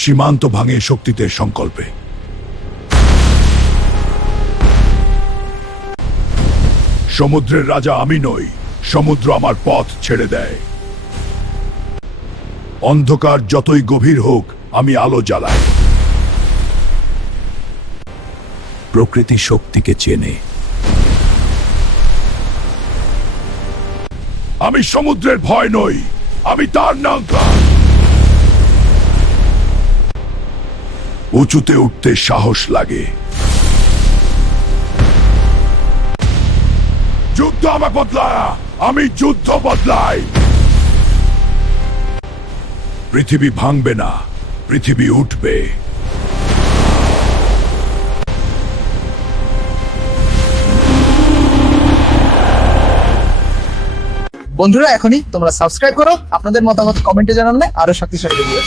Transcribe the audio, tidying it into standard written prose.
সীমান্ত ভাঙে শক্তিতে সংকল্পে। সমুদ্রের রাজা আমি নই, সমুদ্র আমার পথ ছেড়ে দেয়। অন্ধকার যতই গভীর হোক, আমি আলো জ্বালাই। প্রকৃতি শক্তিকে চেনে। আমি সমুদ্রের ভয় নই, আমি তার নৌকা। উঁচুতে উঠতে সাহস লাগে। যুদ্ধ আমাকে বদলায় না, আমি যুদ্ধ বদলাই। পৃথিবী ভাঙবে না, পৃথিবী উঠবে। বন্ধুরা, এখনই তোমরা সাবস্ক্রাইব করো। আপনাদের মতামত কমেন্টে জানালে আরো শক্তিশালী ভিডিও।